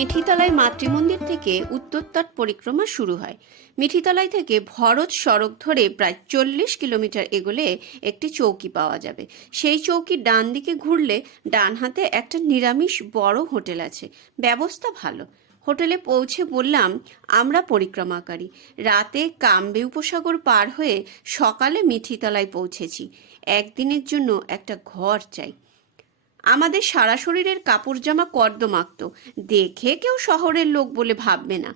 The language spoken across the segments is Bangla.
মিঠিতলায় মাতৃমন্দির থেকে উত্তরতট পরিক্রমা শুরু হয়। মিঠিতলায় থেকে ভরত সড়ক ধরে প্রায় 40 কিলোমিটার এগোলে একটি চৌকি পাওয়া যাবে। সেই চৌকির ডান দিকে ঘুরলে ডান হাতে একটা নিরামিষ বড় হোটেল আছে, ব্যবস্থা ভালো। হোটেলে পৌঁছে বললাম আমরা পরিক্রমাকারী, রাতে কামবে উপসাগর পার হয়ে সকালে মিঠিতলায় পৌঁছেছি, একদিনের জন্য একটা ঘর চাই। আমাদের সারা শরীরের কাপড় জামা কর্দমাক্ত, দেখে কেউ শহরের লোক বলে ভাববে না।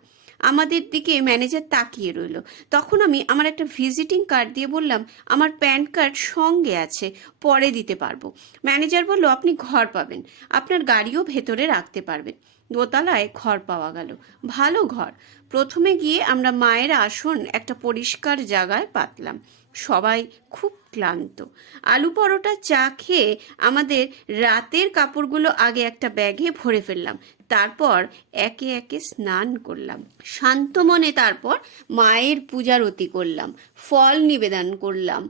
আমাদের দিকে ম্যানেজার তাকিয়ে রইল। তখন আমি আমার একটা ভিজিটিং কার্ড দিয়ে বললাম আমার প্যান কার্ড সঙ্গে আছে, পরে দিতে পারবো। ম্যানেজার বলল আপনি ঘর পাবেন, আপনার গাড়িও ভেতরে রাখতে পারবেন। দোতলায় ঘর পাওয়া গেল, ভালো ঘর। প্রথমে গিয়ে আমরা মায়ের আসন একটা পরিষ্কার জায়গায় পাতলাম। সবাই খুব ক্লান্ত। আলু পরোটা চা খেয়ে আমাদের রাতের কাপড়গুলো আগে একটা ব্যাগে ভরে ফেললাম, তারপর একে একে স্নান করলাম শান্ত মনে। তারপর মায়ের পূজারতি করলাম, ফল নিবেদন করলাম।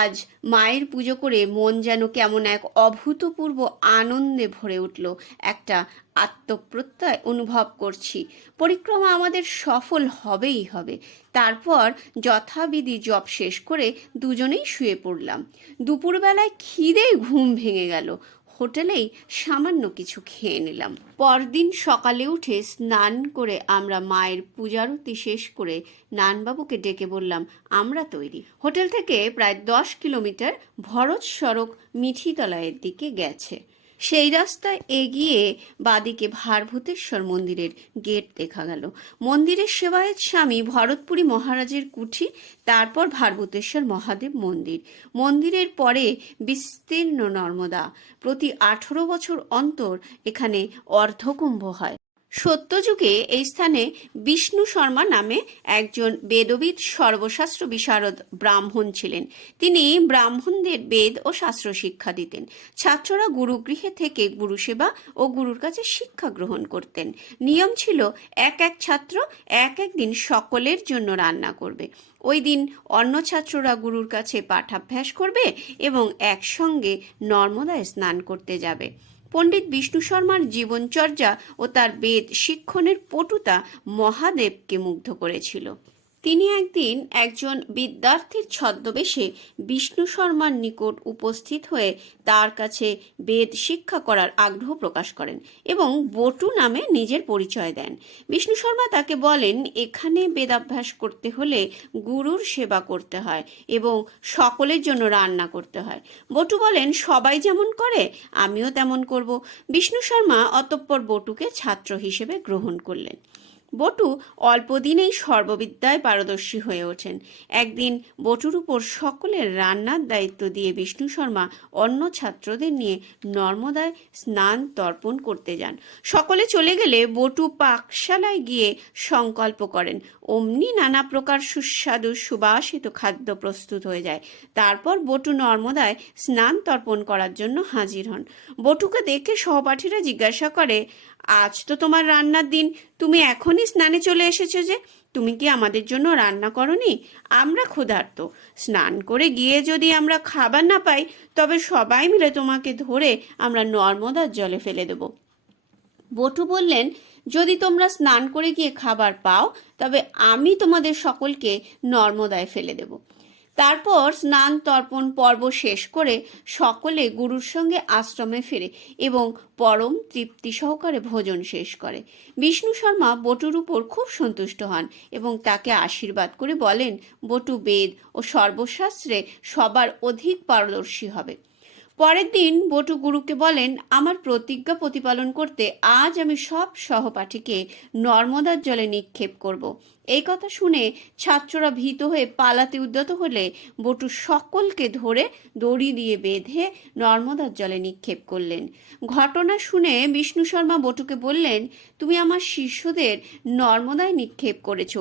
আজ মায়ের পুজো করে মন যেন কেমন এক অভূতপূর্ব আনন্দে ভরে উঠল। একটা আত্মপ্রত্যয় অনুভব করছি, পরিক্রমা আমাদের সফল হবেই হবে। তারপর যথাবিধি জপ শেষ করে দুজনেই শুয়ে পড়লাম। দুপুরবেলায় খিদে ঘুম ভেঙে গেল। হোটেলেই সামান্য কিছু খেয়ে নিলাম। পরদিন সকালে উঠে স্নান করে আমরা মায়ের পূজারতি শেষ করে নানবাবুকে ডেকে বললাম আমরা তৈরি। হোটেল থেকে প্রায় 10 কিলোমিটার ভরত সড়ক মিঠিতলায়ের দিকে গেছে। সেই রাস্তায় এগিয়ে বাদিকে ভারভূতেশ্বর মন্দিরের গেট দেখা গেল। মন্দিরের সেবায়েত স্বামী ভরতপুরী মহারাজের কুঠি, তারপর ভারভূতেশ্বর মহাদেব মন্দির। মন্দিরের পরে বিস্তীর্ণ নর্মদা। প্রতি 18 বছর অন্তর এখানে অর্ধকুম্ভ হয়। সত্যযুগে এই স্থানে বিষ্ণু শর্মা নামে একজন বেদবিদ সর্বশাস্ত্র বিশারদ ব্রাহ্মণ ছিলেন। তিনি ব্রাহ্মণদের বেদ ও শাস্ত্র শিক্ষা দিতেন। ছাত্ররা গুরুগৃহে থেকে গুরুসেবা ও গুরুর কাছে শিক্ষা গ্রহণ করতেন। নিয়ম ছিল এক এক ছাত্র এক এক দিন সকলের জন্য রান্না করবে। ওই দিন অন্য ছাত্ররা গুরুর কাছে পাঠাভ্যাস করবে এবং একসঙ্গে নর্মদায় স্নান করতে যাবে। পণ্ডিত বিষ্ণু শর্মার জীবনচর্যা ও তার বেদ শিক্ষণের পটুতা মহাদেবকে মুগ্ধ করেছিল। তিনি একদিন একজন বিদ্যার্থীর ছদ্মবেশে বিষ্ণু শর্মার নিকট উপস্থিত হয়ে তার কাছে বেদ শিক্ষা করার আগ্রহ প্রকাশ করেন এবং বটু নামে নিজের পরিচয় দেন। বিষ্ণু শর্মা তাকে বলেন এখানে বেদাভ্যাস করতে হলে গুরুর সেবা করতে হয় এবং সকলের জন্য রান্না করতে হয়। বটু বলেন সবাই যেমন করে আমিও তেমন করব। বিষ্ণু শর্মা অতঃপর বটুকে ছাত্র হিসেবে গ্রহণ করলেন। বটু অল্পদিনেই সর্ববিদ্যায় পারদর্শী হয়ে ওঠেন। একদিন বটুর উপর সকলের রান্নার দায়িত্ব দিয়ে বিষ্ণু শর্মা অন্য ছাত্রদের নিয়ে নর্মদায় স্নান তর্পণ করতে যান। সকলে চলে গেলে বটু পাকশালায় গিয়ে সংকল্প করেন। অমনি নানা প্রকার সুস্বাদু সুবাসিত খাদ্য প্রস্তুত হয়ে যায়। তারপর বটু নর্মদায় স্নান তর্পণ করার জন্য হাজির হন। বটুকে দেখে সহপাঠীরা জিজ্ঞাসা করে আজ তো তোমার রান্নার দিন, তুমি এখনই স্নানে চলে এসেছো যে? তুমি কি আমাদের জন্য রান্না করনি? আমরা ক্ষুধার্ত, স্নান করে গিয়ে যদি আমরা খাবার না পাই তবে সবাই মিলে তোমাকে ধরে আমরা নর্মদার জলে ফেলে দেব। বটু বললেন যদি তোমরা স্নান করে গিয়ে খাবার পাও তবে আমি তোমাদের সকলকে নর্মদায় ফেলে দেব। তারপর স্নান তর্পণ পর্ব শেষ করে সকলে গুরুর সঙ্গে আশ্রমে ফেরে এবং পরম তৃপ্তি সহকারে ভোজন শেষ করে। বিষ্ণু শর্মা বটুর উপর খুব সন্তুষ্ট হন এবং তাকে আশীর্বাদ করে বলেন বটু বেদ ও সর্বশাস্ত্রে সবার অধিক পারদর্শী হবে। পরের দিন বটু গুরুকে বলেন আমার প্রতিজ্ঞা প্রতিপালন করতে আজ আমি সব সহপাঠীকে নর্মদার জলে নিক্ষেপ করব। এই কথা শুনে ছাত্ররা ভীত হয়ে পালাতে উদ্যত হলে বটু সকলকে ধরে দড়ি দিয়ে বেঁধে নর্মদার জলে নিক্ষেপ করলেন। ঘটনা শুনে বিষ্ণু শর্মা বটুকে বললেন তুমি আমার শিষ্যদের নর্মদায় নিক্ষেপ করেছ,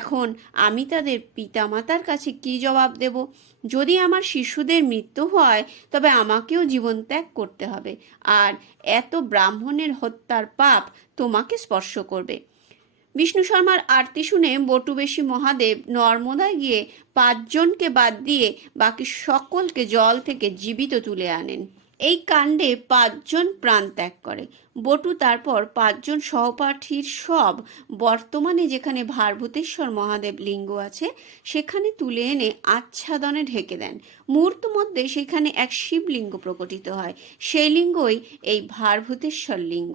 এখন আমি তাদের পিতামাতার কাছে কি জবাব দেব? যদি আমার শিশুদের মৃত্যু হয় তবে আমাকেও জীবন ত্যাগ করতে হবে, আর এত ব্রাহ্মণের হত্যার পাপ তোমাকে স্পর্শ করবে। বিষ্ণু শর্মার আরতি শুনে বটুবেশী মহাদেব নর্মদায় গিয়ে 5 জনকে বাদ দিয়ে বাকি সকলকে জল থেকে জীবিত তুলে আনেন। এই কাণ্ডে 5 জন প্রাণ ত্যাগ করে। বটু তারপর 5জন সহপাঠীর সব বর্তমানে যেখানে ভারভূতেশ্বর মহাদেব লিঙ্গ আছে সেখানে তুলে এনে আচ্ছাদনে ঢেকে দেন। মুহূর্ত মধ্যে সেখানে এক শিবলিঙ্গ প্রকটিত হয়। সেই লিঙ্গই এই ভারভূতেশ্বর লিঙ্গ।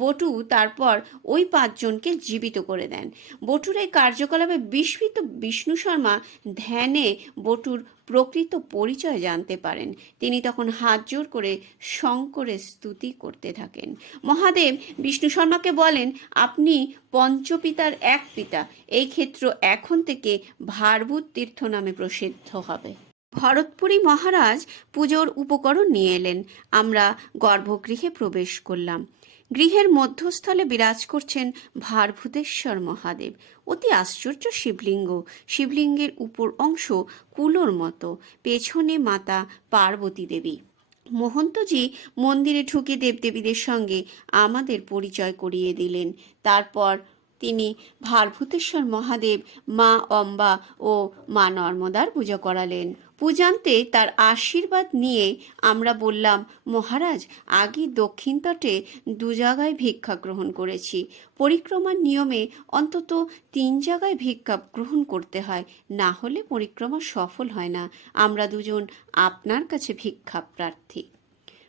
বটু তারপর ওই 5জনকে জীবিত করে দেন। বটুর এই কার্যকলাপে বিস্মিত বিষ্ণু শর্মা ধ্যানে বটুর প্রকৃত পরিচয় জানতে পারেন। তিনি তখন হাত জোর করে শঙ্করের স্তুতি করতে থাকেন। মহাদেব বিষ্ণু শর্মাকে বলেন, আপনি পঞ্চপিতার এক পিতা। এই ক্ষেত্র এখন থেকে ভারভূত তীর্থ নামে প্রসিদ্ধ হবে। ভরতপুরী মহারাজ পুজোর উপকরণ নিয়ে এলেন। আমরা গর্ভগৃহে প্রবেশ করলাম। গৃহের মধ্যস্থলে বিরাজ করছেন ভারভূতেশ্বর মহাদেব। অতি আশ্চর্য শিবলিঙ্গ। শিবলিঙ্গের উপর অংশ কুলোর মতো, পেছনে মাতা পার্বতী দেবী। মহন্তজি মন্দিরে ঢুকে দেবদেবীদের সঙ্গে আমাদের পরিচয় করিয়ে দিলেন। তারপর তিনি ভারভূতেশ্বর মহাদেব, মা অম্বা ও মা নর্মদার পূজা করালেন। পূজান্তে তার আশীর্বাদ নিয়ে আমরা বললাম, মহারাজ, আগে দক্ষিণ তটে 2 জায়গায় ভিক্ষা গ্রহণ করেছি। পরিক্রমার নিয়মে অন্তত 3 জায়গায় ভিক্ষা গ্রহণ করতে হয়, না হলে পরিক্রমা সফল হয় না। আমরা 2জন আপনার কাছে ভিক্ষা প্রার্থী।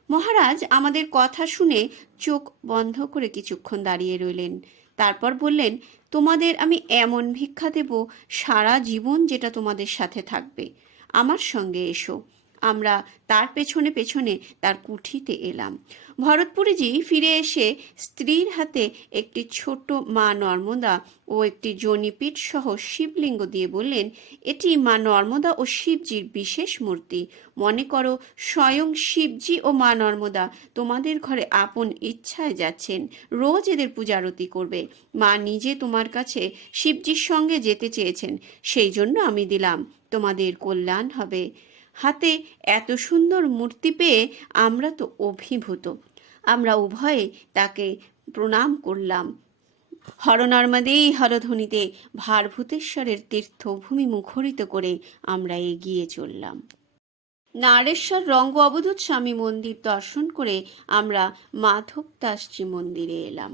মহারাজ আমাদের কথা শুনে চোখ বন্ধ করে কিছুক্ষণ দাঁড়িয়ে রইলেন। তারপর বললেন, তোমাদের আমি এমন ভিক্ষা দেব সারা জীবন যেটা তোমাদের সাথে থাকবে। আমার সঙ্গে এসো। আমরা তার পেছনে পেছনে তার কুঠিতে এলাম। ভরতপুরীজি ফিরে এসে স্ত্রীর হাতে একটি ছোট মা নর্মদা ও একটি জনিপীঠ সহ শিবলিঙ্গ দিয়ে বললেন, এটি মা নর্মদা ও শিবজির বিশেষ মূর্তি। মনে করো স্বয়ং শিবজি ও মা নর্মদা তোমাদের ঘরে আপন ইচ্ছায় যাচ্ছেন। রোজ এদের পূজারতি করবে। মা নিজে তোমার কাছে শিবজির সঙ্গে যেতে চেয়েছেন, সেই জন্য আমি দিলাম। তোমাদের কল্যাণ হবে। হাতে এত সুন্দর মূর্তি পেয়ে আমরা তো অভিভূত। আমরা উভয়ে তাকে প্রণাম করলাম। হর নর্মদে হরধ্বনিতে ভারভূতেশ্বরের তীর্থভূমি মুখরিত করে আমরা এগিয়ে চললাম। নারেশ্বর রঙ্গ অবধূত স্বামী মন্দির দর্শন করে আমরা মাধব দাসজি মন্দিরে এলাম।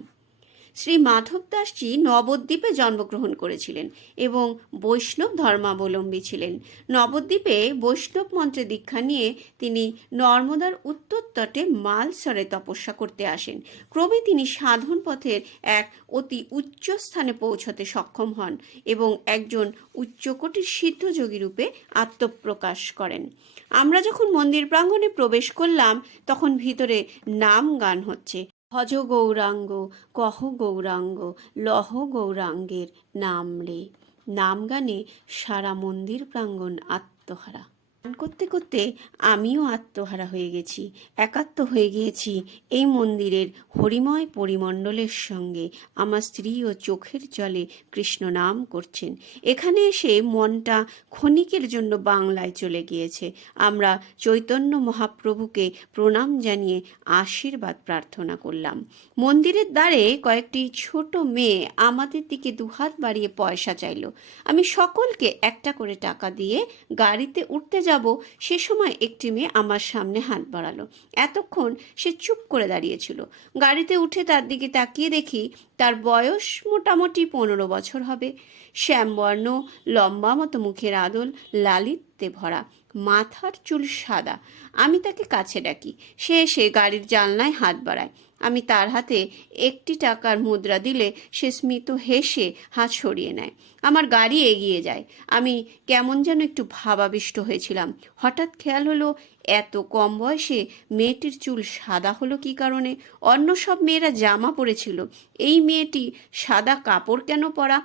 শ্রী মাধব দাসজি নবদ্বীপে জন্মগ্রহণ করেছিলেন এবং বৈষ্ণব ধর্মাবলম্বী ছিলেন। নবদ্বীপে বৈষ্ণব মন্ত্রে দীক্ষা নিয়ে তিনি নর্মদার উত্তর তটে মালসরে তপস্যা করতে আসেন। ক্রমে তিনি সাধন পথের এক অতি উচ্চ স্থানে পৌঁছতে সক্ষম হন এবং একজন উচ্চকোটির সিদ্ধযোগী রূপে আত্মপ্রকাশ করেন। আমরা যখন মন্দির প্রাঙ্গণে প্রবেশ করলাম তখন ভিতরে নাম গান হচ্ছে। ভজ গৌরাঙ্গ, কহ গৌরাঙ্গ, লহ গৌরাঙ্গের নাম রে। নাম গানে সারা মন্দির প্রাঙ্গণ আত্মহারা। গান করতে করতে আমিও আত্মহারা হয়ে গেছি, একাত্ম হয়ে গিয়েছি এই মন্দিরের হরিময় পরিমণ্ডলের সঙ্গে। আমার স্ত্রীও চোখের জলে কৃষ্ণ নাম করছেন। এখানে এসে মনটা ক্ষণিকের জন্য বাংলায় চলে গিয়েছে। আমরা চৈতন্য মহাপ্রভুকে প্রণাম জানিয়ে আশীর্বাদ প্রার্থনা করলাম। মন্দিরের দ্বারে কয়েকটি ছোট মেয়ে আমাদের দিকে দুহাত বাড়িয়ে পয়সা চাইল। আমি সকলকে একটা করে টাকা দিয়ে গাড়িতে উঠতে যাব, সে সময় একটি মেয়ে আমার সামনে হাত বাড়ালো। এতক্ষণ সে চুপ করে দাঁড়িয়েছিল। গাড়িতে উঠে তার দিকে তাকিয়ে দেখি তার বয়স মোটামুটি 15 বছর হবে। শ্যামবর্ণ, লম্বা মতো মুখের আদল, লালিত্যে ভরা, মাথার চুল সাদা। আমি তাকে কাছে ডাকি। সে এসে গাড়ির জানলায় হাত বাড়ায়। আমি তার হাতে একটি টাকার মুদ্রা দিলে সে স্মিত হেসে হাত সরিয়ে নেয়। আমার গাড়ি এগিয়ে যায়। আমি কেমন যেন একটু ভাবাবিষ্ট হয়েছিলাম। হঠাৎ খেয়াল হলো, এত কম বয়সে মেয়েটির চুল সাদা হলো কী কারণে? অন্য সব মেয়েরা জামা পরেছিল, এই মেয়েটি সাদা কাপড় কেন পরা?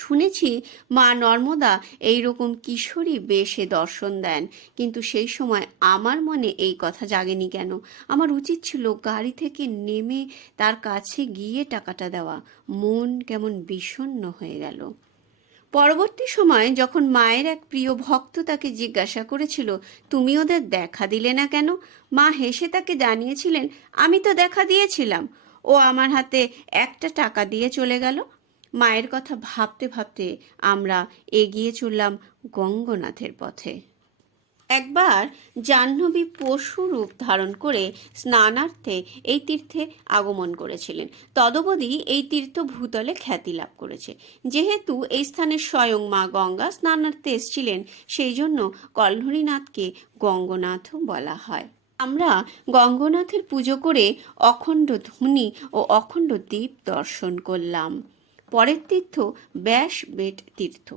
শুনেছি মা নর্মদা এইরকম কিশোরী বেশে দর্শন দেন, কিন্তু সেই সময় আমার মনে এই কথা জাগেনি কেন? আমার উচিত ছিল গাড়ি থেকে নেমে তার কাছে গিয়ে টাকাটা দেওয়া। মন কেমন বিষণ্ণ হয়ে গেল। পরবর্তী সময় যখন মায়ের এক প্রিয় ভক্ত তাকে জিজ্ঞাসা করেছিল, তুমি ওদের দেখা দিলে না কেন? মা হেসে তাকে জানিয়েছিলেন, আমি তো দেখা দিয়েছিলাম। ও আমার হাতে একটা টাকা দিয়ে চলে গেল। মায়ের কথা ভাবতে ভাবতে আমরা এগিয়ে চললাম গঙ্গনাথের পথে। একবার জাহ্নবী পশু রূপ ধারণ করে স্নানার্থে এই তীর্থে আগমন করেছিলেন। তদবধি এই তীর্থ ভূতলে খ্যাতি লাভ করেছে। যেহেতু এই স্থানে স্বয়ং মা গঙ্গা স্নানার্থে এসেছিলেন, সেই জন্য কল্লোরীনাথকে গঙ্গনাথও বলা হয়। আমরা গঙ্গনাথের পুজো করে অখণ্ড ধ্বনি ও অখণ্ড দ্বীপ দর্শন করলাম। পরের তীর্থ ব্যাসবেট তীর্থ।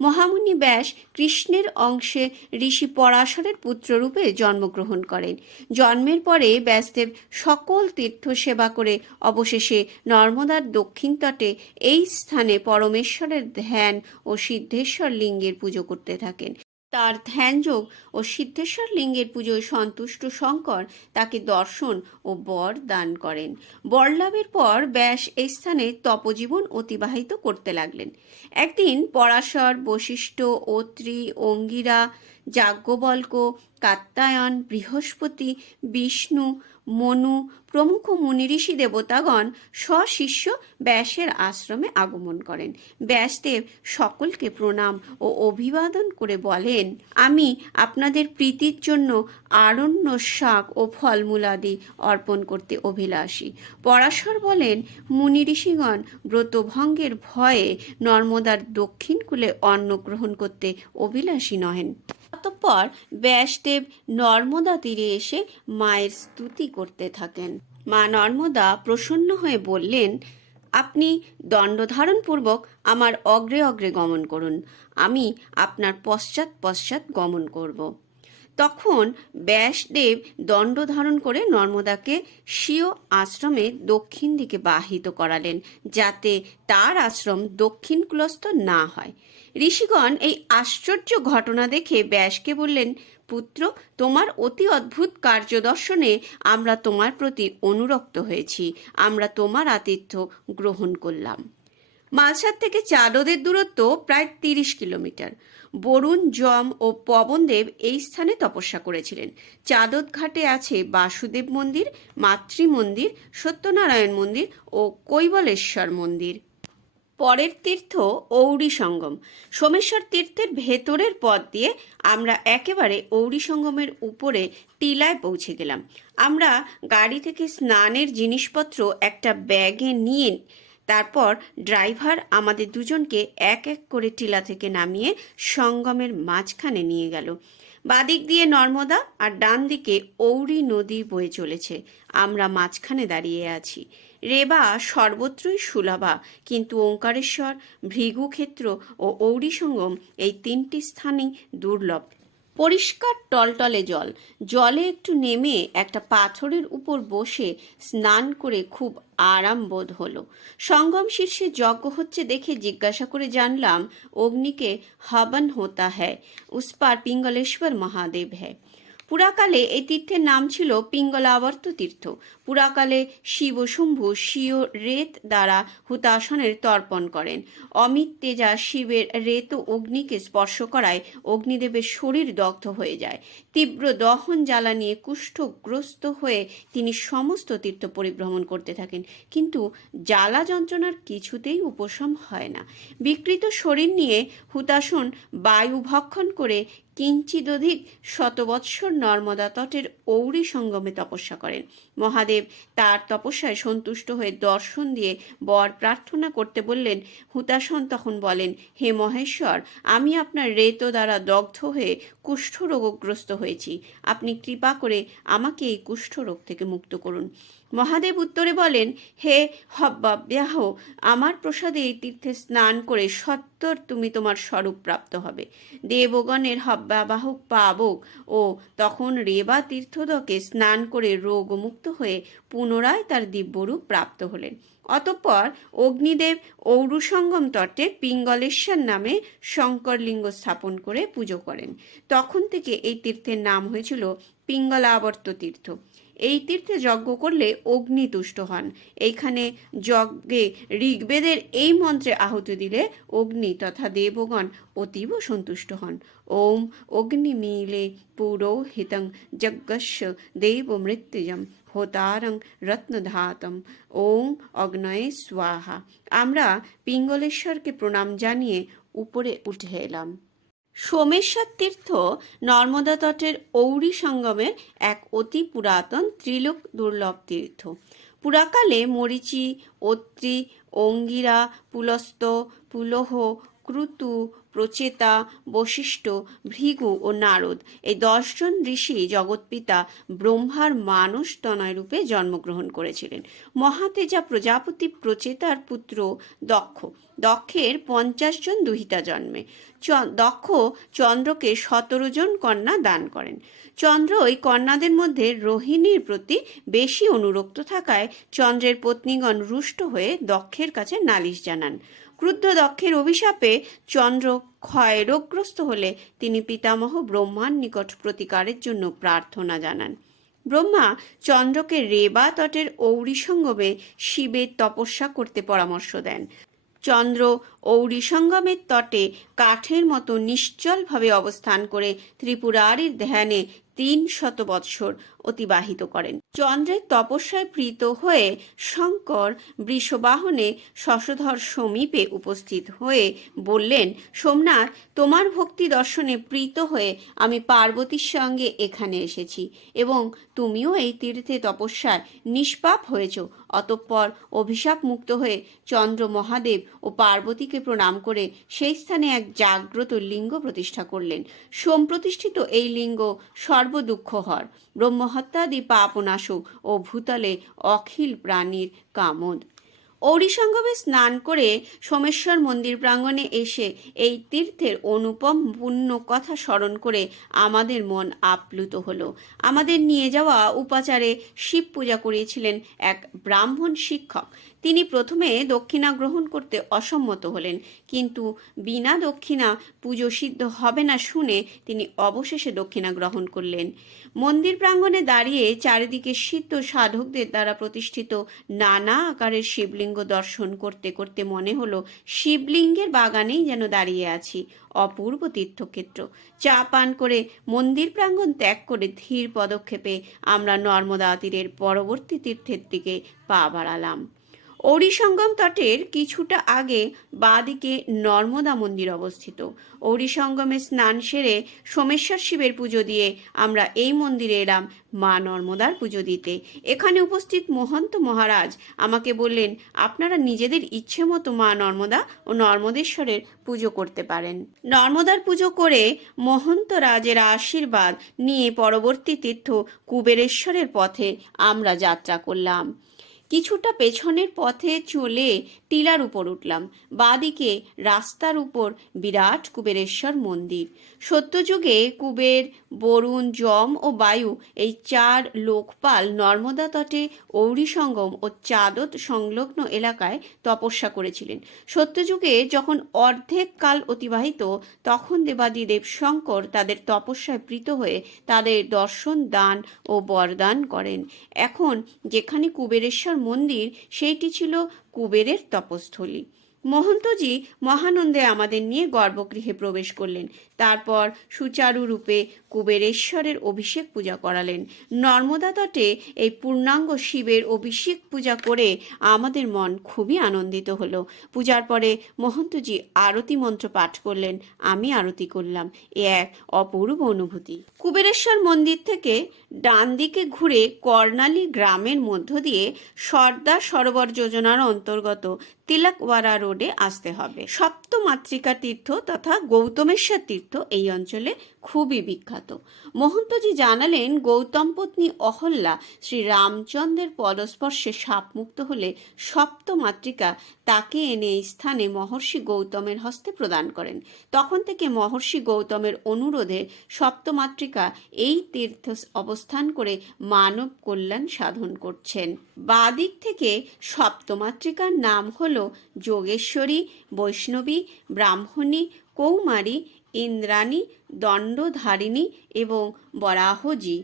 মহামুনি ব্যাস কৃষ্ণের অংশে ঋষি পরাশরের পুত্ররূপে জন্মগ্রহণ করেন। জন্মের পরে ব্যাসদেব সকল তীর্থ সেবা করে অবশেষে নর্মদার দক্ষিণ তটে এই স্থানে পরমেশ্বরের ধ্যান ও সিদ্ধেশ্বর লিঙ্গের পুজো করতে থাকেন। তার ধ্যানযোগ ও সিদ্ধেশ্বর লিঙ্গের পুজোয় সন্তুষ্ট শঙ্কর তাকে দর্শন ও বর দান করেন। বর লাভের পর ব্যাস এই স্থানে তপজীবন অতিবাহিত করতে লাগলেন। একদিন পরাশর, বশিষ্ঠ, অত্রি, অঙ্গিরা, যাজ্ঞবল্ক, কাত্যায়ন, বৃহস্পতি, বিষ্ণু, মনু প্রমুখ মুনিঋষি দেবতাগণ স্বশিষ্য ব্যাসের আশ্রমে আগমন করেন। ব্যাসদেব সকলকে প্রণাম ও অভিবাদন করে বলেন, আমি আপনাদের প্রীতির জন্য আরণ্য শাক ও ফলমূলাদি অর্পণ করতে অভিলাষী। পরাশর বলেন, মুনি ঋষিগণ ব্রতভঙ্গের ভয়ে নর্মদার দক্ষিণ কূলে অন্ন গ্রহণ করতে অভিলাষী নহেন। অতঃপর ব্যাসদেব নর্মদা তীরে এসে মায়ের স্তুতি করতে থাকেন। মা নর্মদা প্রসন্ন হয়ে বললেন, আপনি দণ্ডধারণপূর্বক আমার অগ্রে অগ্রে গমন করুন, আমি আপনার পশ্চাৎ পশ্চাৎ গমন করব। তখন ব্যাসদেব দণ্ড ধারণ করে নর্মদাকে স্বীয় আশ্রমে দক্ষিণ দিকে বাহিত করালেন, যাতে তার আশ্রম দক্ষিণ কুলস্থ না হয়। ঋষিগণ এই আশ্চর্য ঘটনা দেখে ব্যাসকে বললেন, পুত্র, তোমার অতি অদ্ভুত কার্যদর্শনে আমরা তোমার প্রতি অনুরক্ত হয়েছি। আমরা তোমার আতিথ্য গ্রহণ করলাম। মালসার থেকে চাঁদদের দূরত্ব প্রায় 30 কিলোমিটার। বরুণ, যম ও পবনদেব এই স্থানে তপস্যা করেছিলেন। চাঁদত ঘাটে আছে বাসুদেব মন্দির, মাতৃ মন্দির, সত্যনারায়ণ মন্দির ও কৈবলেশ্বর মন্দির। পরের তীর্থ ঔড়ী সঙ্গম। সোমেশ্বর তীর্থের ভেতরের পথ দিয়ে আমরা একেবারে ঔড়ী সঙ্গমের উপরে টিলায় পৌঁছে গেলাম। আমরা গাড়ি থেকে স্নানের জিনিসপত্র একটা ব্যাগে নিয়ে তারপর ড্রাইভার আমাদের দুজনকে এক এক করে টিলা থেকে নামিয়ে সঙ্গমের মাঝখানে নিয়ে গেল। বাদিক দিয়ে নর্মদা আর ডান দিকে ঔড়ী নদী বয়ে চলেছে। আমরা মাঝখানে দাঁড়িয়ে আছি। রেবা সর্বত্রই সুলভা, কিন্তু ওঙ্কারেশ্বর, ভৃগুক্ষেত্র ও ঔড়ী সঙ্গম এই 3টি স্থানেই দুর্লভ। পরিষ্কার টলটলে জল। জলে একটু নেমে একটা পাথরের উপর বসে স্নান করে খুব আরাম বোধ হলো। সঙ্গম শীর্ষে যজ্ঞ হচ্ছে দেখে জিজ্ঞাসা করে জানলাম, অগ্নিকে হবন হোতা হ্যায়, উস পার পিঙ্গলেশ্বর মহাদেব হ্যায়। পুরাকালে এই তীর্থের নাম ছিল পিঙ্গলাবর্ত তীর্থ। পুরাকালে শিব শম্ভু স্বীয় রেত দ্বারা হুতাসনের তর্পণ করেন। অমিত তেজা শিবের রেত অগ্নিকে স্পর্শ করায় অগ্নিদেবের শরীর দগ্ধ হয়ে যায়। তীব্র দহন জ্বালা নিয়ে কুষ্ঠগ্রস্ত হয়ে তিনি সমস্ত তীর্থ পরিভ্রমণ করতে থাকেন, কিন্তু জ্বালা যন্ত্রণার কিছুতেই উপশম হয় না। বিকৃত শরীর নিয়ে হুতাসন বায়ু ভক্ষণ করে কিঞ্চিদধিক শতবৎসর নর্মদা তটের ঔড়ী সঙ্গমে তপস্যা করেন। মহাদেব তার তপস্যায় সন্তুষ্ট হয়ে দর্শন দিয়ে বর প্রার্থনা করতে বললেন। হুতাসন তখন বলেন, হে মহেশ্বর, আমি আপনার রেত দ্বারা দগ্ধ হয়ে কুষ্ঠরোগগ্রস্ত হয়েছি। আপনি কৃপা করে আমাকে এই কুষ্ঠরোগ থেকে মুক্ত করুন। মহাদেব উত্তরে বলেন, হে হব্যাব্যাহ, আমার প্রসাদে এই তীর্থে স্নান করে সত্বর তুমি তোমার স্বরূপ প্রাপ্ত হবে। দেবগণের হব্যাবাহক পাবক ও তখন রেবা তীর্থদকে স্নান করে রোগমুক্ত হয়ে পুনরায় তার দিব্যরূপ প্রাপ্ত হলেন। অতঃপর অগ্নিদেব ঔড়সঙ্গম তটে পিঙ্গলেশ্বর নামে শঙ্করলিঙ্গ স্থাপন করে পুজো করেন। তখন থেকে এই তীর্থের নাম হয়েছিল পিঙ্গলাবর্ত তীর্থ। এই তীর্থে যজ্ঞ করলে অগ্নি তুষ্ট হন। এইখানে যজ্ঞে ঋগ্বেদের এই মন্ত্রে আহুতি দিলে অগ্নি তথা দেবগণ অতীব সন্তুষ্ট হন। ওম অগ্নিমিলে পুরোহিতং যজ্ঞস্য দেব মৃত্যুজম হোতারং রত্নধাতম ওম অগ্নয়ে স্বাহা। আমরা পিঙ্গলেশ্বরকে প্রণাম জানিয়ে উপরে উঠে এলাম। সোমেশ্বর তীর্থ নর্মদা তটের ঔড়ি সঙ্গমের এক অতি পুরাতন ত্রিলোক দুর্লভ তীর্থ। পুরাকালে মরীচি, অত্রি, অঙ্গিরা, পুলস্ত্য, পুলহ, ক্রতু, প্রচেতা, বশিষ্ঠ, ভৃগু ও নারদ এই 10 জন ঋষি জগৎপিতা ব্রহ্মার মানস তনয় রূপে জন্মগ্রহণ করেছিলেন। মহাতেজা প্রজাপতি প্রচেতার পুত্র দক্ষ। দক্ষের 50 জন দুহিতা জন্মে। দক্ষ চন্দ্রকে 17 জন কন্যা দান করেন। চন্দ্র ওই কন্যাদের মধ্যে রোহিণীর প্রতি বেশি অনুরক্ত থাকায় চন্দ্রের পত্নীগণ রুষ্ট হয়ে দক্ষের কাছে নালিশ জানান। ক্রুদ্ধ দক্ষের অভিশাপে চন্দ্র ক্ষয় রোগগ্রস্ত হলে তিনি পিতামহ ব্রহ্মার নিকট প্রতিকারের জন্য প্রার্থনা জানান। ব্রহ্মা চন্দ্রকে রেবা তটের ঔড়ি সঙ্গমে শিবের তপস্যা করতে পরামর্শ দেন। চন্দ্র ঔড়ি সঙ্গমের তটে কাঠের মতো নিশ্চলভাবে অবস্থান করে ত্রিপুরারির ধ্যানে 300 বৎসর অতিবাহিত করেন। চন্দ্রের তপস্যায় প্রীত হয়ে শঙ্কর বৃষবাহনে শশধর সমীপে উপস্থিত হয়ে বললেন, সোমনাথ, তোমার ভক্তি দর্শনে প্রীত হয়ে আমি পার্বতীর সঙ্গে এখানে এসেছি এবং তুমিও এই তীর্থে তপস্যায় নিষ্পাপ হয়েছ। অতঃপর অভিশাপ মুক্ত হয়ে চন্দ্র মহাদেব ও পার্বতীকে প্রণাম করে সেই স্থানে এক জাগ্রত লিঙ্গ প্রতিষ্ঠা করলেন। সোম প্রতিষ্ঠিত এই লিঙ্গ সর্বদুঃখহর, ব্রহ্মহত্যাদি পাপনাশক ও ভূতলে অখিল প্রাণীর কামদ। ঔড়ি সঙ্গমে স্নান করে সোমেশ্বর মন্দির প্রাঙ্গণে এসে এই তীর্থের অনুপম পুণ্য কথা স্মরণ করে আমাদের মন আপ্লুত হলো। আমাদের নিয়ে যাওয়া উপাচারে শিব পূজা করিয়েছিলেন এক ব্রাহ্মণ শিক্ষক। তিনি প্রথমে দক্ষিণা গ্রহণ করতে অসম্মত হলেন, কিন্তু বিনা দক্ষিণা পুজো সিদ্ধ হবে না শুনে তিনি অবশেষে দক্ষিণা গ্রহণ করলেন। মন্দির প্রাঙ্গণে দাঁড়িয়ে চারিদিকে সিদ্ধ সাধকদের দ্বারা প্রতিষ্ঠিত নানা আকারের শিবলিঙ্গ দর্শন করতে করতে মনে হলো শিবলিঙ্গের বাগানেই যেন দাঁড়িয়ে আছি। অপূর্ব তীর্থক্ষেত্র। চা পান করে মন্দির প্রাঙ্গণ ত্যাগ করে ধীর পদক্ষেপে আমরা নর্মদা তীরের পরবর্তী তীর্থের দিকে পা বাড়ালাম। ঔড়ি সঙ্গম তটের কিছুটা আগে বাঁদিকে নর্মদা মন্দির অবস্থিত। ঔড়ি সঙ্গমে স্নান সেরে সোমেশ্বর শিবের পুজো দিয়ে আমরা এই মন্দিরে এলাম মা নর্মদার পুজো দিতে। এখানে উপস্থিত মহন্ত মহারাজ আমাকে বললেন, আপনারা নিজেদের ইচ্ছে মতো মা নর্মদা ও নর্মদেশ্বরের পুজো করতে পারেন। নর্মদার পুজো করে মহন্ত রাজের আশীর্বাদ নিয়ে পরবর্তী তীর্থ কুবেরেশ্বরের পথে আমরা যাত্রা করলাম। কিছুটা পেছনের পথে চলে টিলার উপর উঠলাম। বাঁদিকে রাস্তার উপর বিরাট কুবেরেশ্বর মন্দির। সত্যযুগে কুবের, বরুণ, যম ও বায়ু এই 4 লোকপাল নর্মদা তটে ঔড়ি সঙ্গম ও চাদত সংলগ্ন এলাকায় তপস্যা করেছিলেন। সত্যযুগে যখন অর্ধেক কাল অতিবাহিত, তখন দেবাদিদেব শঙ্কর তাদের তপস্যায় প্রীত হয়ে তাদের দর্শন দান ও বরদান করেন। এখন যেখানে কুবেরেশ্বর মন্দির, সেইটি ছিল কুবেরের তপস্থলী। মহন্তজি মহানন্দে আমাদের নিয়ে গর্ভগৃহে প্রবেশ করলেন। তারপর সুচারুরূপে কুবেরেশ্বরের অভিষেক পূজা করালেন। নর্মদা তটে এই পূর্ণাঙ্গ শিবের অভিষেক পূজা করে আমাদের মন খুবই আনন্দিত হলো। পূজার পরে মহন্তজি আরতি মন্ত্র পাঠ করলেন, আমি আরতি করলাম। এ এক অপূর্ব অনুভূতি। কুবেরেশ্বর মন্দির থেকে ডান দিকে ঘুরে কর্ণালী গ্রামের মধ্য দিয়ে সর্দার সরোবর যোজনার অন্তর্গত তিলকওয়াড়া রোডে আসতে হবে। সপ্তমাতৃকা তীর্থ তথা গৌতমেশ্বর তীর্থ এই অঞ্চলে খুবই বিখ্যাত। মহন্তজি জানালেন, গৌতম পত্নী অহল্যা শ্রী রামচন্দ্রের পদস্পর্শে শাপমুক্ত হলে সপ্তমাতৃকা তাকে এনে এই স্থানে মহর্ষি গৌতমের হস্তে প্রদান করেন। তখন থেকে মহর্ষি গৌতমের অনুরোধে সপ্তমাতৃকা এই তীর্থ অবস্থান করে মানব কল্যাণ সাধন করছেন। বাদিক থেকে সপ্তমাতৃকার নাম হল যোগেশ্বরী, বৈষ্ণবী, ব্রাহ্মণী, কৌমারী, ইন্দ্রাণী, দণ্ডধারিণী এবং বরাহজি।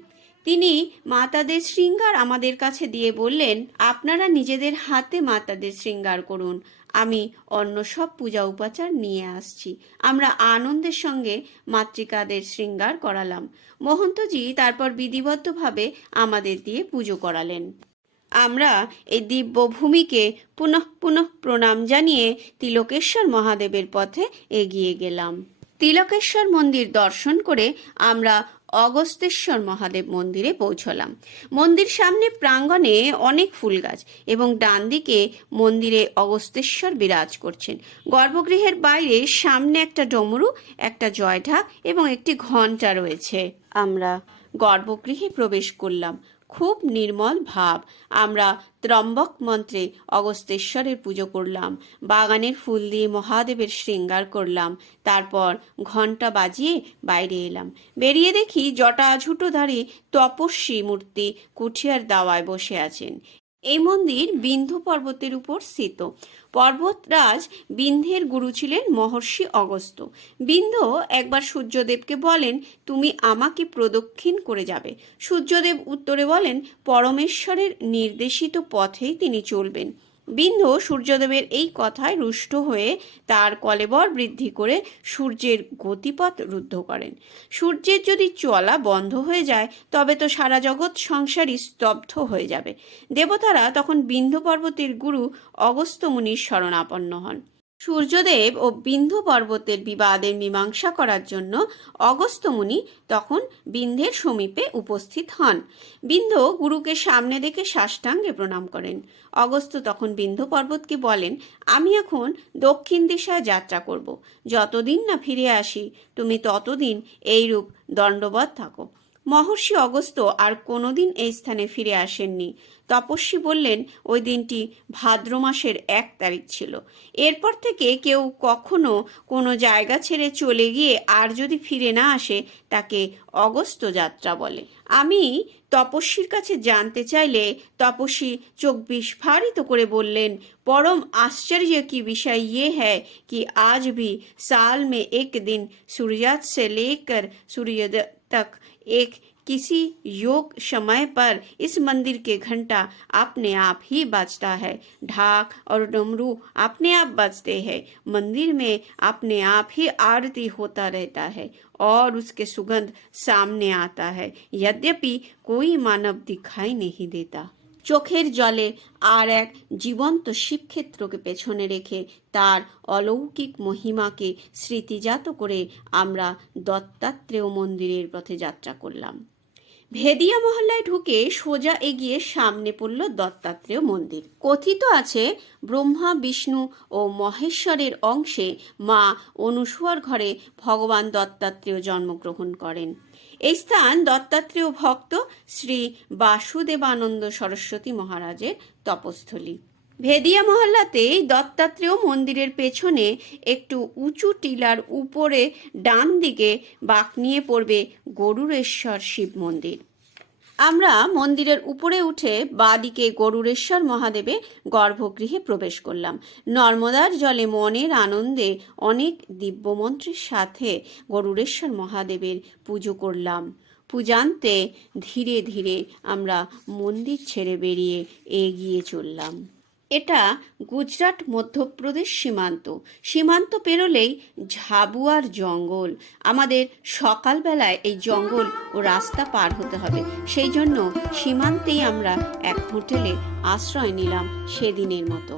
তিনি মাতাদের শৃঙ্গার আমাদের কাছে দিয়ে বললেন, আপনারা নিজেদের হাতে মাতাদের শৃঙ্গার করুন, আমি অন্য সব পূজা উপাচার নিয়ে আসছি। আমরা আনন্দের সঙ্গে মাতৃকাদের শৃঙ্গার করালাম। মহন্তজি তারপর বিধিবদ্ধভাবে আমাদের দিয়ে পুজো করালেন। আমরা এই দিব্য ভূমিকে পুনঃ পুনঃ প্রণাম জানিয়ে তিলকেশ্বর মহাদেবের পথে এগিয়ে গেলাম। তিলকেশ্বর মন্দির দর্শন করে আমরা অগস্তেশ্বর মহাদেব মন্দিরে পৌঁছলাম। মন্দির সামনে প্রাঙ্গণে অনেক ফুল গাছ এবং ডান দিকে মন্দিরে অগস্তেশ্বর বিরাজ করছেন। গর্ভগৃহের বাইরে সামনে একটা ডমরু, একটা জয়ঢাক এবং একটি ঘণ্টা রয়েছে। আমরা গর্ভগৃহে প্রবেশ করলাম। খুব নির্মল ভাব। আমরা ত্রম্বক মন্ত্রে অগস্তেশ্বরের পুজো করলাম, বাগানের ফুল দিয়ে মহাদেবের শৃঙ্গার করলাম, তারপর ঘণ্টা বাজিয়ে বাইরে এলাম। বেরিয়ে দেখি জটাঝুটোধারী তপস্বী মূর্তি কুঠিয়ার দাওয়ায় বসে আছেন। এই মন্দির বিন্ধ্য পর্বতের উপর স্থিত। পর্বতরাজ বিন্ধ্যের গুরু ছিলেন মহর্ষি অগস্ত্য। বিন্ধ্য একবার সূর্যদেবকে বলেন, তুমি আমাকে প্রদক্ষিণ করে যাবে। সূর্যদেব উত্তরে বলেন, পরমেশ্বরের নির্দেশিত পথেই তিনি চলবেন। বিন্ধ্য সূর্যদেবের এই কথায় রুষ্ট হয়ে তার কলেবর বৃদ্ধি করে সূর্যের গতিপথ রুদ্ধ করেন। সূর্যের যদি চলা বন্ধ হয়ে যায় তবে তো সারা জগৎ সংসারই স্তব্ধ হয়ে যাবে। দেবতারা তখন বিন্ধ্য পর্বতের গুরু অগস্ত্য মুনির শরণাপন্ন হন। সূর্যদেব ও বিন্ধ্য পর্বতের বিবাদের মীমাংসা করার জন্য অগস্ত্য মুনি তখন বিন্ধ্যের সমীপে উপস্থিত হন। বিন্ধ্য গুরুকে সামনে দেখে সাষ্টাঙ্গে প্রণাম করেন। অগস্ত্য তখন বিন্ধ্য পর্বতকে বলেন, আমি এখন দক্ষিণ দিশায় যাত্রা করব। যতদিন না ফিরে আসি তুমি ততদিন এইরূপ দণ্ডবৎ থাকো। মহর্ষি অগস্ত্য আর কোনোদিন এই স্থানে ফিরে আসেননি। তপস্বী বললেন, ওই দিনটি ভাদ্র মাসের 1 তারিখ ছিল। এরপর থেকে কেউ কখনো কোনো জায়গা ছেড়ে চলে গিয়ে আর যদি ফিরে না আসে তাকে অগস্ত্য যাত্রা বলে। আমি তপস্বীর কাছে জানতে চাইলে তপস্বী চোখ বিস্ফারিত করে বললেন, परम आश्चर्य की विषय ये है कि आज भी साल में एक दिन सूर्यास्त से लेकर सूर्योदय तक एक किसी योग समय पर इस मंदिर के घंटा अपने आप ही बजता है। ढाक और डमरू अपने आप बजते हैं। मंदिर में अपने आप ही आरती होता रहता है और उसके सुगंध सामने आता है, यद्यपि कोई मानव दिखाई नहीं देता। চোখের জলে আর এক জীবন্ত শিবক্ষেত্রকে পেছনে রেখে তার অলৌকিক মহিমাকে স্মৃতিজাত করে আমরা দত্তাত্রেয় মন্দিরের পথে যাত্রা করলাম। ভেদিয়া মহল্লায় ঢুকে সোজা এগিয়ে সামনে পড়ল দত্তাত্রেয় মন্দির। কথিত আছে ব্রহ্মা, বিষ্ণু ও মহেশ্বরের অংশে মা অনুসূয়ার ঘরে ভগবান দত্তাত্রেয় জন্মগ্রহণ করেন। এই স্থান দত্তাত্রেয় ভক্ত শ্রী বাসুদেবানন্দ সরস্বতী মহারাজের তপস্থলী। ভেদিয়া মহল্লাতেই দত্তাত্রেয় মন্দিরের পেছনে একটু উঁচু টিলার উপরে ডান দিকে বাঁক নিয়ে পড়বে গরুড়েশ্বর শিব মন্দির। আমরা মন্দিরের উপরে উঠে বাঁদিকে গরুড়েশ্বর মহাদেবের গর্ভগৃহে প্রবেশ করলাম। নর্মদার জলে মনের আনন্দে অনেক দিব্যমন্ত্রের সাথে গরুড়েশ্বর মহাদেবের পুজো করলাম। পূজান্তে ধীরে ধীরে আমরা মন্দির ছেড়ে বেরিয়ে এগিয়ে চললাম। এটা গুজরাট মধ্যপ্রদেশ সীমান্ত পেরোলেই ঝাবুয়ার জঙ্গল। আমাদের সকালবেলায় এই জঙ্গল ও রাস্তা পার হতে হবে, সেই জন্য সীমান্তেই আমরা এক হোটেলে আশ্রয় নিলাম সেদিনের মতো।